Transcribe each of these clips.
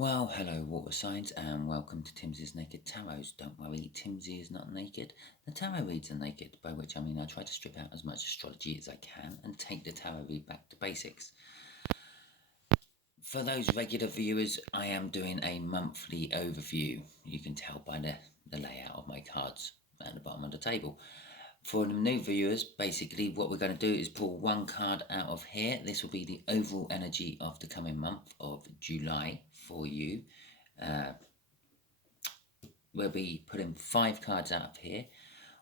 Well, hello, water signs, and welcome to Timsy's Naked Tarot. Don't worry, Timsy is not naked. The tarot reads are naked, by which I mean I try to strip out as much astrology as I can and take the tarot read back to basics. For those regular viewers, I am doing a monthly overview. You can tell by the layout of my cards at the bottom of the table. For the new viewers, basically what we're going to do is pull one card out of here. This will be the overall energy of the coming month of July for you. We'll be putting 5 cards out of here,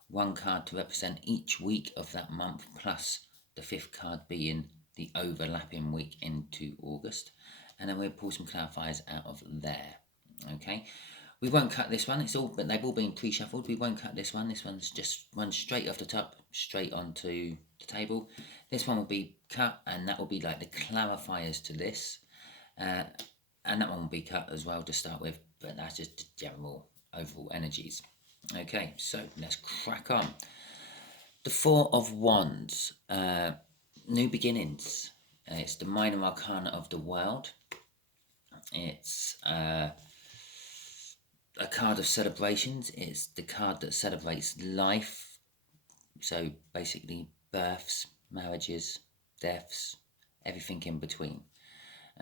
1 card to represent each week of that month, plus the 5th card being the overlapping week into August, and then we'll pull some clarifiers out of there. Okay, we won't cut this one, but they've all been pre-shuffled. We won't cut this one. This one's just run straight off the top, straight onto the table. This one will be cut, and that will be like the clarifiers to this, and that one will be cut as well to start with, but that's just the general overall energies. Okay, so let's crack on. The Four of Wands, new beginnings. It's the minor arcana of the world. It's a card of celebrations. It's the card that celebrates life. So basically births, marriages, deaths, everything in between.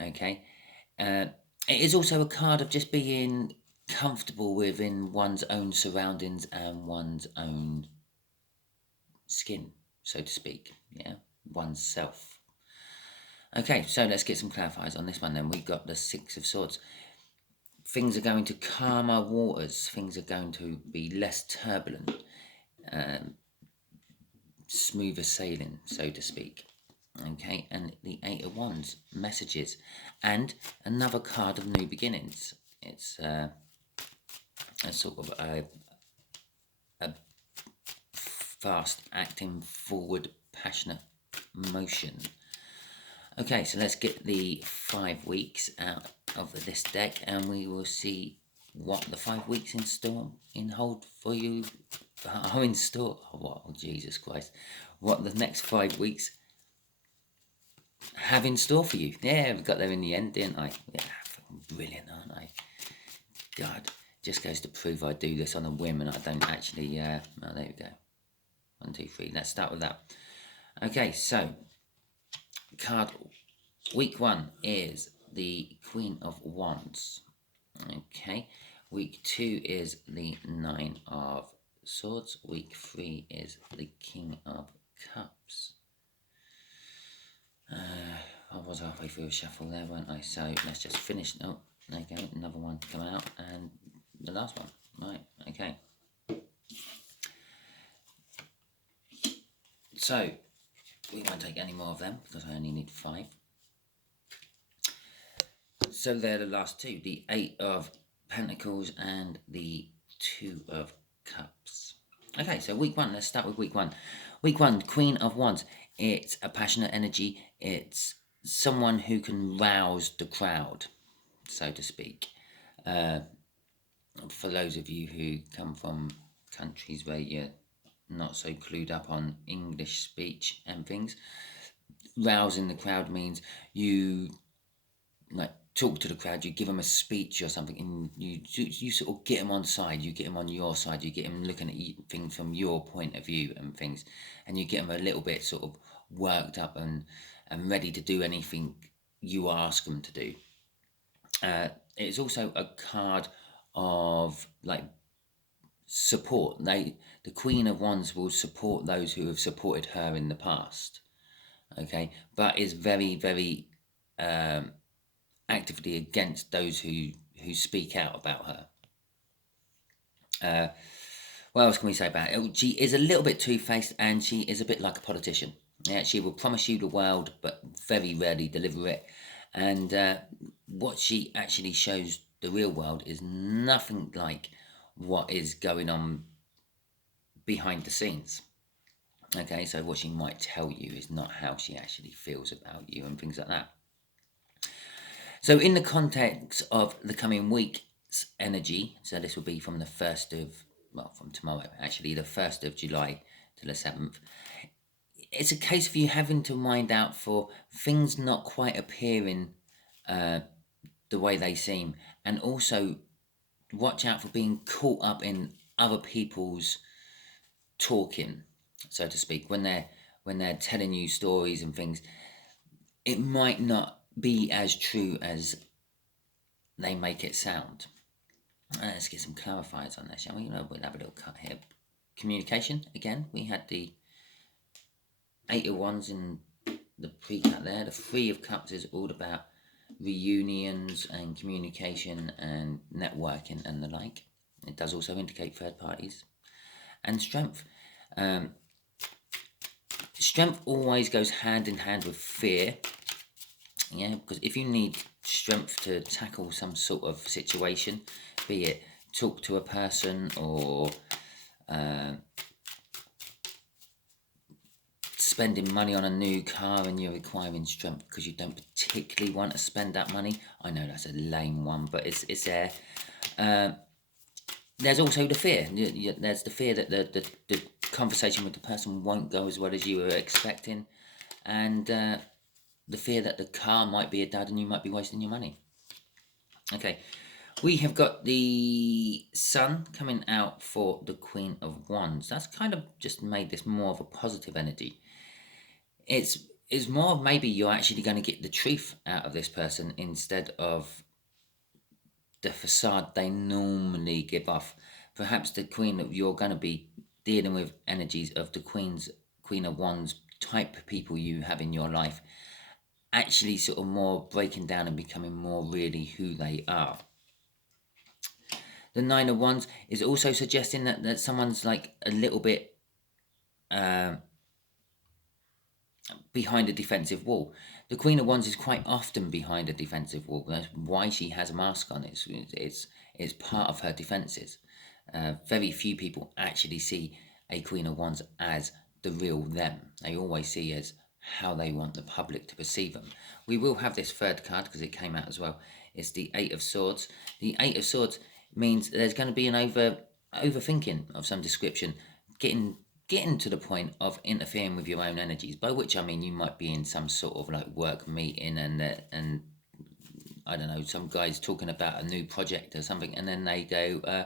Okay. It is also a card of just being comfortable within one's own surroundings and one's own skin, so to speak. Yeah, one's self. Okay, so let's get some clarifiers on this one then. We've got the Six of Swords. Things are going to calmer waters. Things are going to be less turbulent. Smoother sailing, so to speak. Okay, and the Eight of Wands, messages. And another card of new beginnings. It's a sort of a fast acting, forward, passionate motion. Okay, so let's get the 5 weeks out of this deck, and we will see what the 5 weeks in hold for you are in store. Oh, Jesus Christ. What the next 5 weeks have in store for you. Yeah, we got there in the end, didn't I? Yeah, brilliant, aren't I? God, just goes to prove I do this on a whim and I don't actually, oh, there we go. 1, 2, 3, let's start with that. Okay, so, card week 1 is the Queen of Wands. Okay, week 2 is the 9 of Swords. Week 3 is the King of Cups. I was halfway through a shuffle there, weren't I? So let's just finish. Oh, there you go, another one come out, and the last one. Right, okay. So we won't take any more of them because I only need 5. So they're the last 2, the 8 of Pentacles and the 2 of Cups. Okay, so week 1, let's start with week 1. Week 1, Queen of Wands. It's a passionate energy. It's someone who can rouse the crowd, so to speak. For those of you who come from countries where you're not so clued up on English speech and things, rousing the crowd means you like talk to the crowd, you give them a speech or something, and you sort of get them on side, you get them on your side, you get them looking at things from your point of view and things, and you get them a little bit sort of worked up and ready to do anything you ask them to do. It's also a card of like support. The Queen of Wands will support those who have supported her in the past. Okay, but is very, very actively against those who speak out about her. What else can we say about it? She is a little bit two-faced, and she is a bit like a politician. Yeah, she will promise you the world, but very rarely deliver it. And what she actually shows the real world is nothing like what is going on behind the scenes. Okay, so what she might tell you is not how she actually feels about you and things like that. So in the context of the coming week's energy, so this will be from the 1st of, well, from tomorrow, actually, the 1st of July to the 7th, it's a case of you having to mind out for things not quite appearing the the way they seem, and also watch out for being caught up in other people's talking, so to speak, when they're telling you stories and things. It might not be as true as they make it sound. Let's get some clarifiers on this, shall we? We'll have a little cut here. Communication, again, we had the 8 of Wands in the pre-cut there. The 3 of Cups is all about reunions and communication and networking and the like. It does also indicate third parties. And strength. Strength always goes hand in hand with fear. Yeah, because if you need strength to tackle some sort of situation, be it talk to a person or spending money on a new car and you're requiring strength because you don't particularly want to spend that money. I know that's a lame one, but it's there. There's also the fear. There's the fear that the conversation with the person won't go as well as you were expecting, and the fear that the car might be a dud and you might be wasting your money. Okay, we have got the Sun coming out for the Queen of Wands. That's kind of just made this more of a positive energy. It's more of maybe you're actually going to get the truth out of this person instead of the facade they normally give off. Perhaps the Queen, you're going to be dealing with energies of the Queen of Wands type of people you have in your life, actually sort of more breaking down and becoming more really who they are. The 9 of Wands is also suggesting that someone's like a little bit behind a defensive wall. The Queen of Wands is quite often behind a defensive wall. That's why she has a mask on. It's part of her defences. Very few people actually see a Queen of Wands as the real them. They always see as how they want the public to perceive them. We will have this third card because it came out as well. It's the 8 of Swords. The 8 of Swords means there's going to be an overthinking of some description, getting to the point of interfering with your own energies, by which I mean you might be in some sort of like work meeting and I don't know, some guy's talking about a new project or something, and then they go,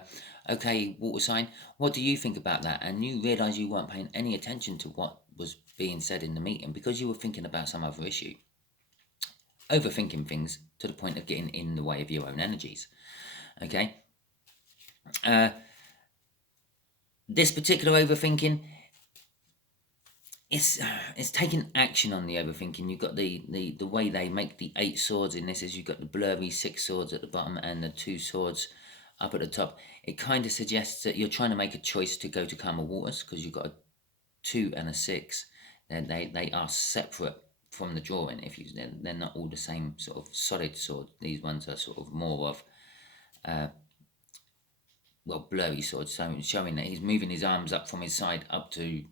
okay, water sign, what do you think about that? And you realise you weren't paying any attention to what was being said in the meeting because you were thinking about some other issue. Overthinking things to the point of getting in the way of your own energies. Okay? This particular overthinking, it's taking action on the overthinking. You've got the way they make the 8 swords in this is you've got the blurry 6 swords at the bottom and the 2 swords up at the top. It kind of suggests that you're trying to make a choice to go to calmer waters because you've got a 2 and a 6. Then they are separate from the drawing. They're not all the same sort of solid sword. These ones are sort of more of blurry swords, so showing that he's moving his arms up from his side up to,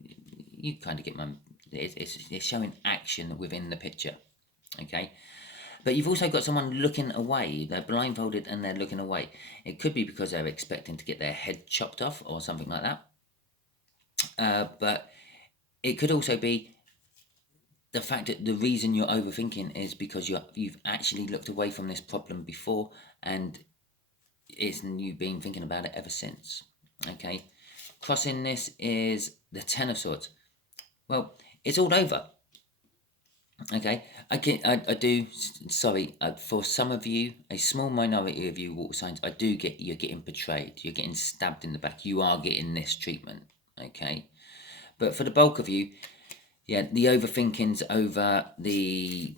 you kind of get my, it's showing action within the picture. Okay, but you've also got someone looking away. They're blindfolded and they're looking away. It could be because they're expecting to get their head chopped off or something like that, but it could also be the fact that the reason you're overthinking is because you've actually looked away from this problem before, and you've been thinking about it ever since. Okay, crossing this is the 10 of Swords. Well, it's all over. Okay, I do. Sorry, for some of you, a small minority of you water signs, I do get you're getting betrayed. You're getting stabbed in the back. You are getting this treatment. Okay, but for the bulk of you, yeah, the overthinking's over the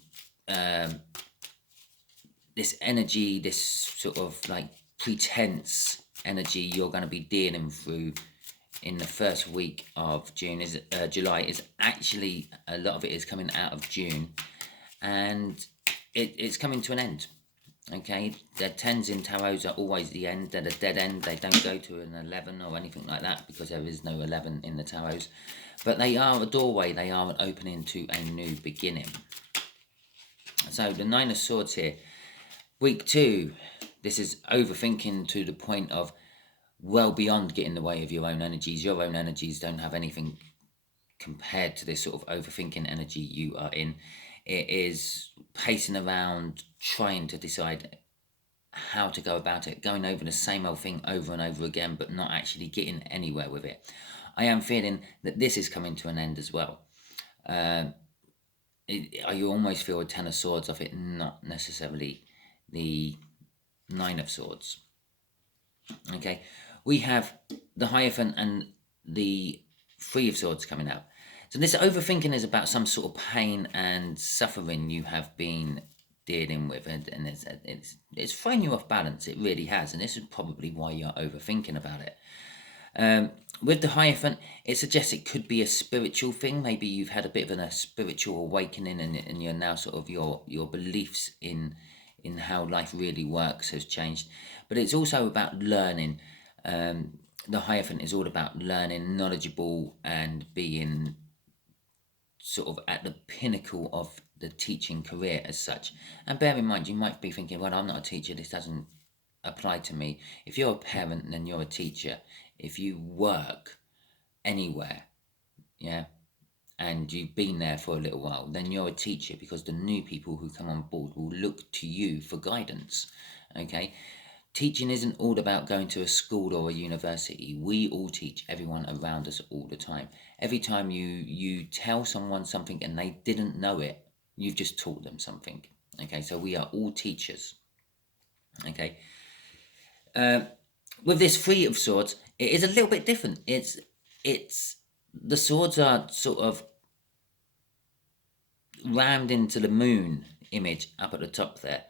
this energy, this sort of like pretense energy you're going to be dealing through in the first week of July is actually, a lot of it is coming out of June, and it's coming to an end. Okay, the 10s in tarots are always the end. They're the dead end. They don't go to an 11 or anything like that because there is no 11 in the tarots, but they are a doorway. They are an opening to a new beginning. So the 9 of Swords here, week 2, this is overthinking to the point of well beyond getting in the way of your own energies. Your own energies don't have anything compared to this sort of overthinking energy you are in. It is pacing around, trying to decide how to go about it, going over the same old thing over and over again, but not actually getting anywhere with it. I am feeling that this is coming to an end as well. You almost feel a Ten of Swords of it, not necessarily the Nine of Swords. Okay, we have the Hierophant and the Three of Swords coming out. So this overthinking is about some sort of pain and suffering you have been dealing with, and it's throwing you off balance. It really has, and this is probably why you're overthinking about it. With the Hierophant, it suggests it could be a spiritual thing. Maybe you've had a bit of a spiritual awakening, and you're now sort of your beliefs in how life really works has changed. But it's also about learning. The Hierophant is all about learning, knowledgeable, and being sort of at the pinnacle of the teaching career as such. And bear in mind, you might be thinking, well, I'm not a teacher, this doesn't apply to me. If you're a parent, then you're a teacher. If you work anywhere, yeah, and you've been there for a little while, then you're a teacher, because the new people who come on board will look to you for guidance. Okay, teaching isn't all about going to a school or a university. We all teach everyone around us all the time. Every time you tell someone something and they didn't know it, you've just taught them something. Okay, so we are all teachers. Okay, with this Three of Swords, it is a little bit different. It's the swords are sort of rammed into the moon image up at the top there,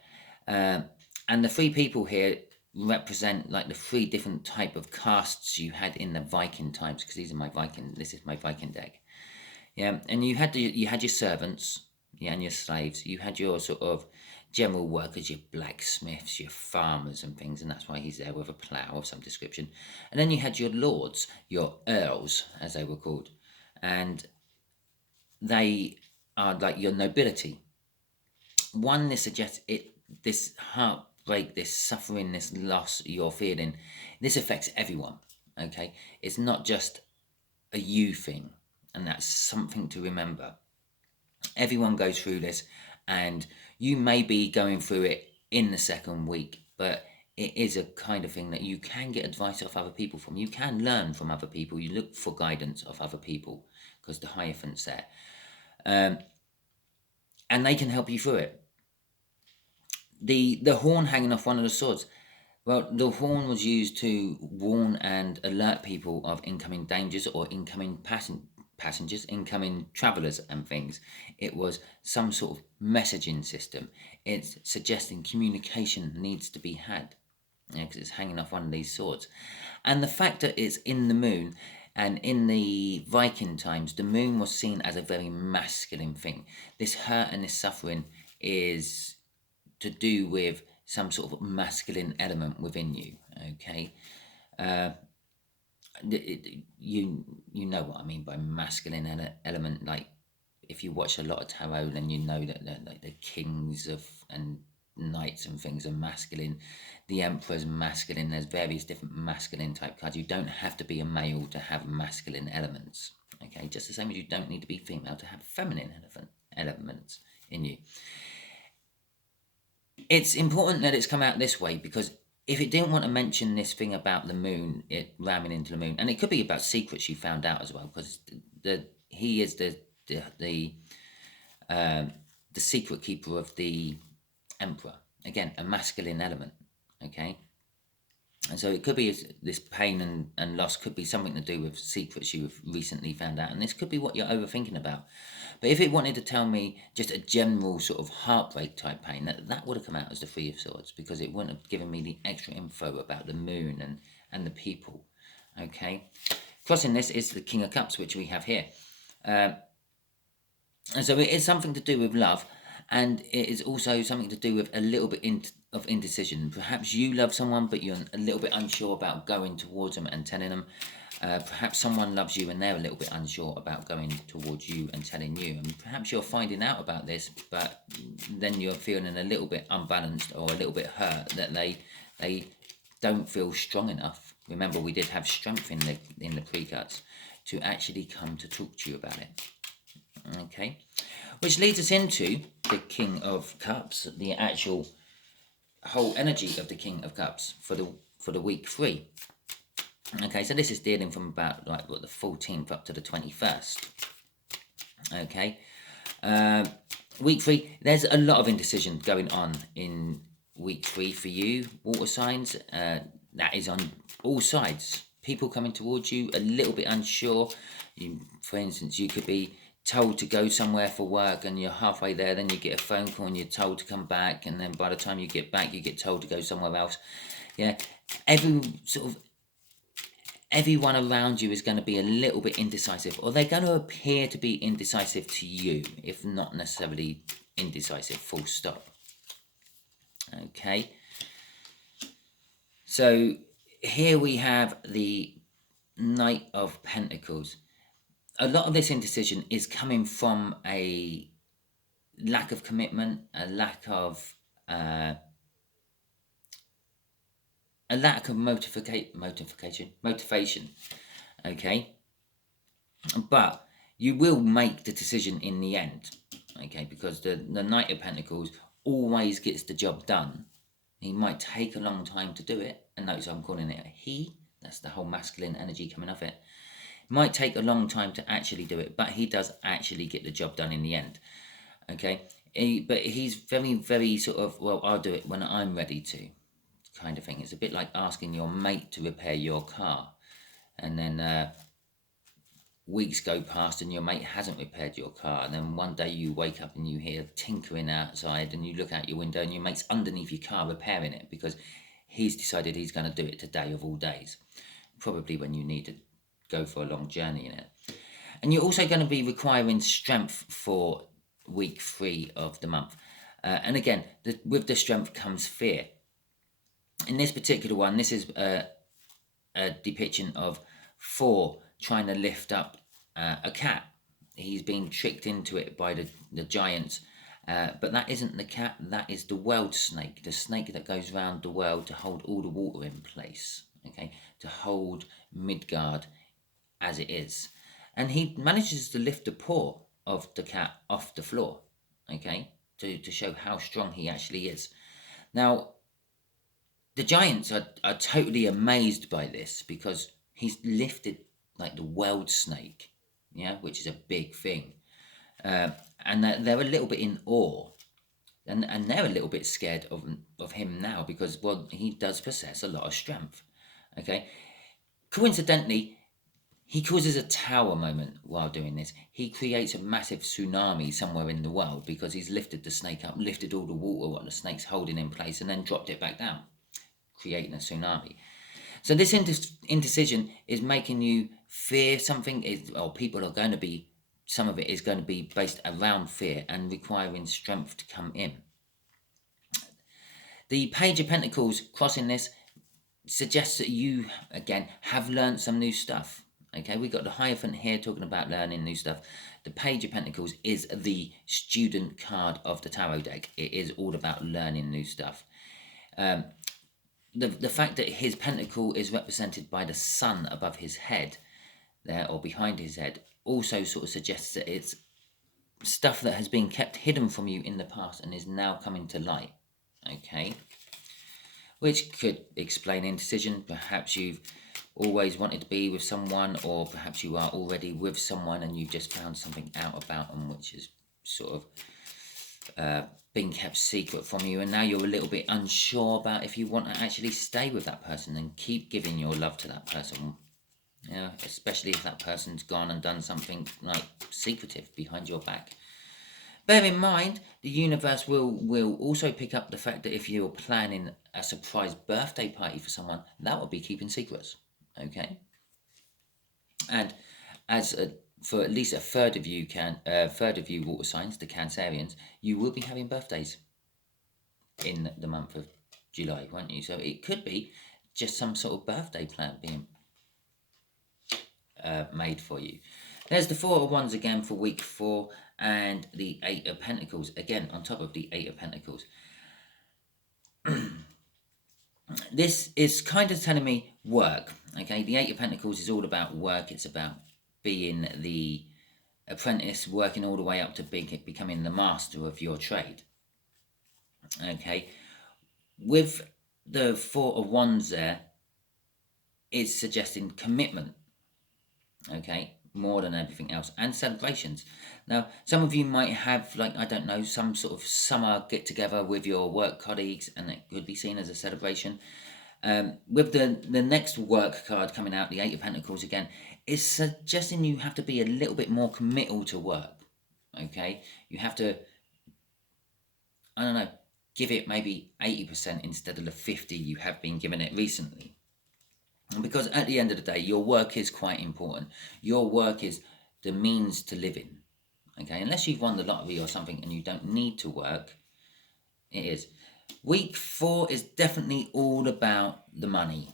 and the three people here represent like the three different type of castes you had in the Viking times, because this is my Viking deck. Yeah, and you had your servants, yeah, and your slaves. You had your sort of general workers, your blacksmiths, your farmers and things, and that's why he's there with a plough of some description. And then you had your lords, your earls, as they were called, and they are like your nobility. This suggests this heartbreak, this suffering, this loss you're feeling, this affects everyone. Okay, it's not just a you thing, and that's something to remember. Everyone goes through this, and you may be going through it in the second week, but it is a kind of thing that you can get advice off other people from. You can learn from other people. You look for guidance of other people, because the Hierophant's there. And they can help you through it. The horn hanging off one of the swords. Well, the horn was used to warn and alert people of incoming dangers or incoming passengers, incoming travellers and things. It was some sort of messaging system. It's suggesting communication needs to be had, because it's hanging off one of these swords. And the fact that it's in the moon, and in the Viking times, the moon was seen as a very masculine thing. This hurt and this suffering is to do with some sort of masculine element within you. Okay, you know what I mean by masculine element. Like, if you watch a lot of tarot, then you know that like the kings of and knights and things are masculine. The emperor's masculine. There's various different masculine type cards. You don't have to be a male to have masculine elements. Okay, just the same as you don't need to be female to have feminine elements in you. It's important that it's come out this way, because if it didn't want to mention this thing about the moon, it ramming into the moon, and it could be about secrets you found out as well, because he is the secret keeper of the emperor. Again, a masculine element. Okay, and so it could be this pain and loss could be something to do with secrets you've recently found out, and this could be what you're overthinking about. But if it wanted to tell me just a general sort of heartbreak type pain, that would have come out as the Three of Swords, because it wouldn't have given me the extra info about the moon and the people. Okay, crossing this is the King of Cups, which we have here, and so it is something to do with love, and it is also something to do with a little bit of indecision. Perhaps you love someone, but you're a little bit unsure about going towards them and telling them. Perhaps someone loves you and they're a little bit unsure about going towards you and telling you. And perhaps you're finding out about this, but then you're feeling a little bit unbalanced or a little bit hurt that they don't feel strong enough. Remember, we did have strength in the pre-cuts to actually come to talk to you about it. Okay, which leads us into the King of Cups, the actual whole energy of the King of Cups for the week 3. Okay, so this is dealing from about like what, the 14th up to the 21st. Okay, week 3, there's a lot of indecision going on in week 3 for you, water signs. That is on all sides. People coming towards you a little bit unsure. For instance, you could be told to go somewhere for work and you're halfway there, then you get a phone call and you're told to come back, and then by the time you get back you get told to go somewhere else. Yeah, everyone around you is going to be a little bit indecisive, or they're going to appear to be indecisive to you, if not necessarily indecisive, full stop. Okay, so here we have the Knight of Pentacles. A lot of this indecision is coming from a lack of commitment, a lack of motivation. Okay, but you will make the decision in the end. Okay, because the Knight of Pentacles always gets the job done. He might take a long time to do it, and notice I'm calling it a he. That's the whole masculine energy coming off it. Might take a long time to actually do it, but he does actually get the job done in the end. Okay, but he's very, very sort of, well, I'll do it when I'm ready to, kind of thing. It's a bit like asking your mate to repair your car, and then weeks go past and your mate hasn't repaired your car, and then one day you wake up and you hear tinkering outside, and you look out your window and your mate's underneath your car repairing it because he's decided he's going to do it today of all days, probably when you need to go for a long journey in it. And you're also going to be requiring strength for week 3 of the month, and again, with the strength comes fear. In this particular one, this is a depiction of 4 trying to lift up a cat. He's being tricked into it by the giants, but that isn't the cat, that is the world snake, the snake that goes around the world to hold all the water in place, okay, to hold Midgard as it is. And he manages to lift the paw of the cat off the floor, okay, to show how strong he actually is. Now, the giants are totally amazed by this, because he's lifted like the world snake, yeah, which is a big thing. And they're a little bit in awe. And they're a little bit scared of him now, because, well, he does possess a lot of strength. Okay. Coincidentally, he causes a tower moment while doing this. He creates a massive tsunami somewhere in the world because he's lifted the snake up, lifted all the water what the snake's holding in place, and then dropped it back down, creating a tsunami. So this indecision is making you fear something, or people are going to be, some of it is going to be based around fear and requiring strength to come in. The Page of Pentacles crossing this suggests that you, again, have learned some new stuff. Okay, we've got the Hierophant here talking about learning new stuff. The Page of Pentacles is the student card of the tarot deck. It is all about learning new stuff. The fact that his pentacle is represented by the sun above his head there, or behind his head, also sort of suggests that it's stuff that has been kept hidden from you in the past and is now coming to light. Okay, which could explain indecision. Perhaps you've always wanted to be with someone, or perhaps you are already with someone and you've just found something out about them which is sort of been kept secret from you, and now you're a little bit unsure about if you want to actually stay with that person and keep giving your love to that person. Yeah, especially if that person's gone and done something like secretive behind your back. Bear in mind, the universe will also pick up the fact that if you're planning a surprise birthday party for someone, that will be keeping secrets. Okay, and for at least a third of you water signs, the Cancerians, you will be having birthdays in the month of July, won't you? So it could be just some sort of birthday plan being made for you. There's the 4 of Wands again for week 4, and the 8 of Pentacles again on top of the 8 of Pentacles. This is kind of telling me work. Okay, the 8 of Pentacles is all about work. It's about being the apprentice working all the way up to becoming the master of your trade. Okay, with the Four of Wands there, it's suggesting commitment, okay, more than everything else, and celebrations. Now, some of you might have, like, I don't know, some sort of summer get together with your work colleagues, and it could be seen as a celebration. With the next work card coming out, the Eight of Pentacles again, is suggesting you have to be a little bit more committal to work. Okay, you have to, I don't know, give it maybe 80% instead of the 50 you have been giving it recently. Because at the end of the day, your work is quite important. Your work is the means to living. Okay, unless you've won the lottery or something and you don't need to work, it is. Week 4 is definitely all about the money.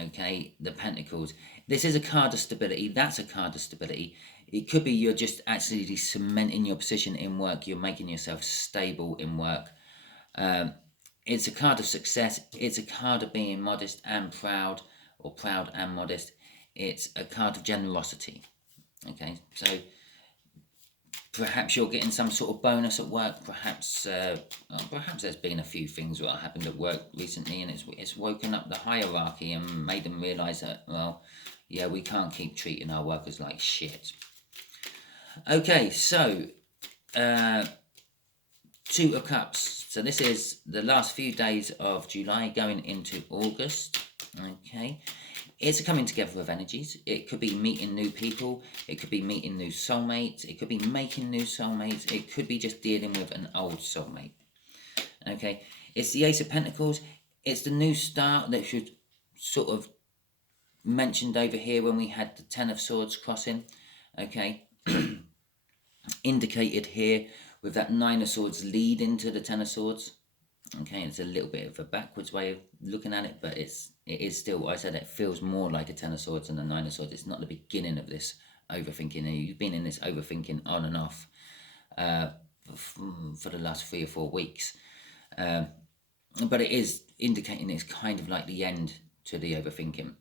Okay, the Pentacles. This is a card of stability. That's a card of stability. It could be you're just actually cementing your position in work. You're making yourself stable in work. It's a card of success. It's a card of being modest and proud, or proud and modest. It's a card of generosity. Okay, so perhaps you're getting some sort of bonus at work. Perhaps there's been a few things that happened at work recently, and it's woken up the hierarchy and made them realise that, well, yeah, we can't keep treating our workers like shit. Okay, so Two of Cups. So this is the last few days of July going into August. Okay, it's a coming together of energies. It could be meeting new people. It could be meeting new soulmates. It could be making new soulmates. It could be just dealing with an old soulmate. Okay, it's the Ace of Pentacles. It's the new start that should sort of mentioned over here when we had the Ten of Swords crossing. Okay, indicated here with that Nine of Swords lead into the Ten of Swords. Okay, it's a little bit of a backwards way of looking at it, but it is still, I said, it feels more like a Ten of Swords than a Nine of Swords. It's not the beginning of this overthinking. You've been in this overthinking on and off for the last 3 or 4 weeks. But it is indicating it's kind of like the end to the overthinking.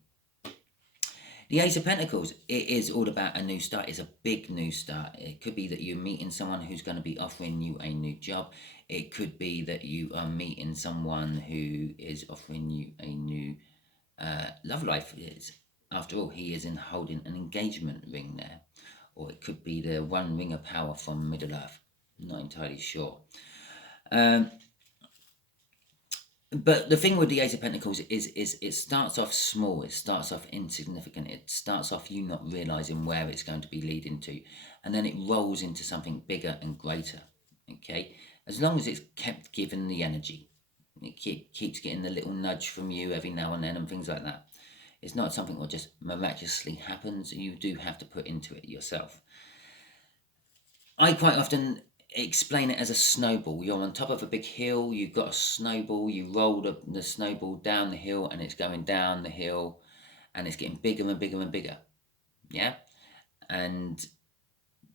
The Ace of Pentacles, it is all about a new start. It's a big new start. It could be that you're meeting someone who's going to be offering you a new job. It could be that you are meeting someone who is offering you a new love life. After all, he is holding an engagement ring there. Or it could be the one ring of power from Middle Earth. Not entirely sure. But the thing with the Ace of Pentacles is it starts off small, it starts off insignificant, it starts off you not realising where it's going to be leading to, and then it rolls into something bigger and greater, okay? As long as it's kept giving the energy, it keeps getting the little nudge from you every now and then and things like that. It's not something that just miraculously happens, you do have to put into it yourself. I quite often explain it as a snowball. You're on top of a big hill, you've got a snowball, you roll the snowball down the hill, and it's going down the hill, and it's getting bigger and bigger and bigger. Yeah? And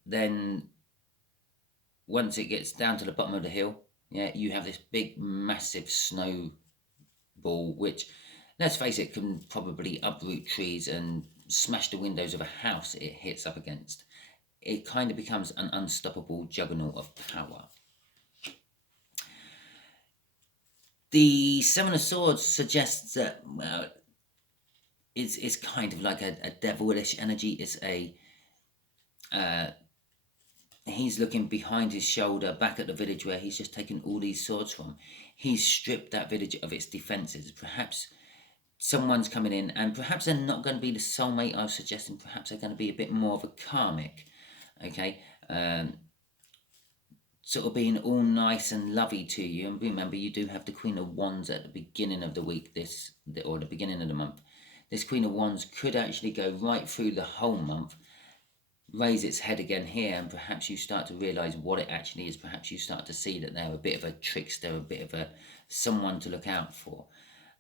then once it gets down to the bottom of the hill, yeah, you have this big, massive snowball, which, let's face it, can probably uproot trees and smash the windows of a house it hits up against. It kind of becomes an unstoppable juggernaut of power. The Seven of Swords suggests that, well, it's kind of like a devilish energy. It's he's looking behind his shoulder, back at the village where he's just taken all these swords from. He's stripped that village of its defences. Perhaps someone's coming in, and perhaps they're not going to be the soulmate I was suggesting. Perhaps they're going to be a bit more of a karmic. Okay, sort of being all nice and lovey to you. And remember, you do have the Queen of Wands at the beginning of the week, or the beginning of the month. This Queen of Wands could actually go right through the whole month, raise its head again here, and perhaps you start to realise what it actually is. Perhaps you start to see that they're a bit of a trickster, a bit of someone to look out for.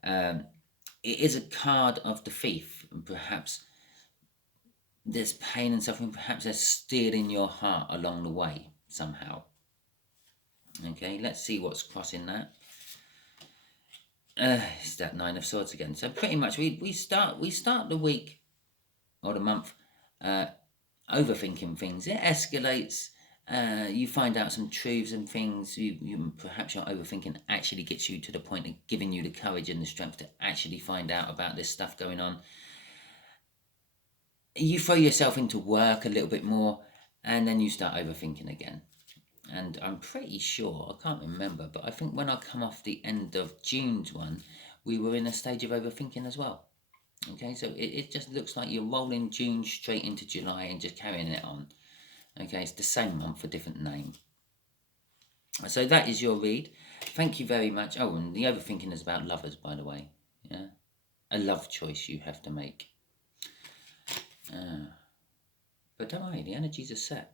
It is a card of the thief, and perhaps there's pain and suffering. Perhaps they're stealing your heart along the way somehow. Okay, let's see what's crossing that. It's that Nine of Swords again. So pretty much we start the week or the month overthinking things. It escalates. You find out some truths and things. Perhaps your overthinking actually gets you to the point of giving you the courage and the strength to actually find out about this stuff going on. You throw yourself into work a little bit more, and then you start overthinking again. And I'm pretty sure, I can't remember, but I think when I come off the end of June's one, we were in a stage of overthinking as well. Okay, so it just looks like you're rolling June straight into July and just carrying it on. Okay, it's the same month, a different name. So that is your read. Thank you very much. Oh, and the overthinking is about lovers, by the way. Yeah, a love choice you have to make. But don't worry, the energies are set.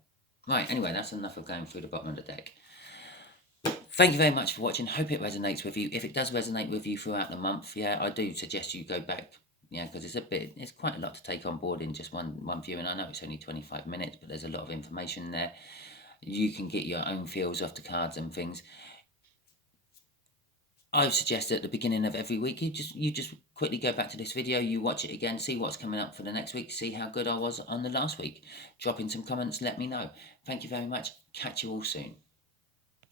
Right, anyway, that's enough of going through the bottom of the deck. Thank you very much for watching. Hope it resonates with you. If it does resonate with you throughout the month, yeah, I do suggest you go back. Yeah, because it's quite a lot to take on board in just one viewing. I know it's only 25 minutes, but there's a lot of information there. You can get your own feels off the cards and things. I would suggest at the beginning of every week, you just quickly go back to this video, you watch it again, see what's coming up for the next week, see how good I was on the last week. Drop in some comments, let me know. Thank you very much. Catch you all soon.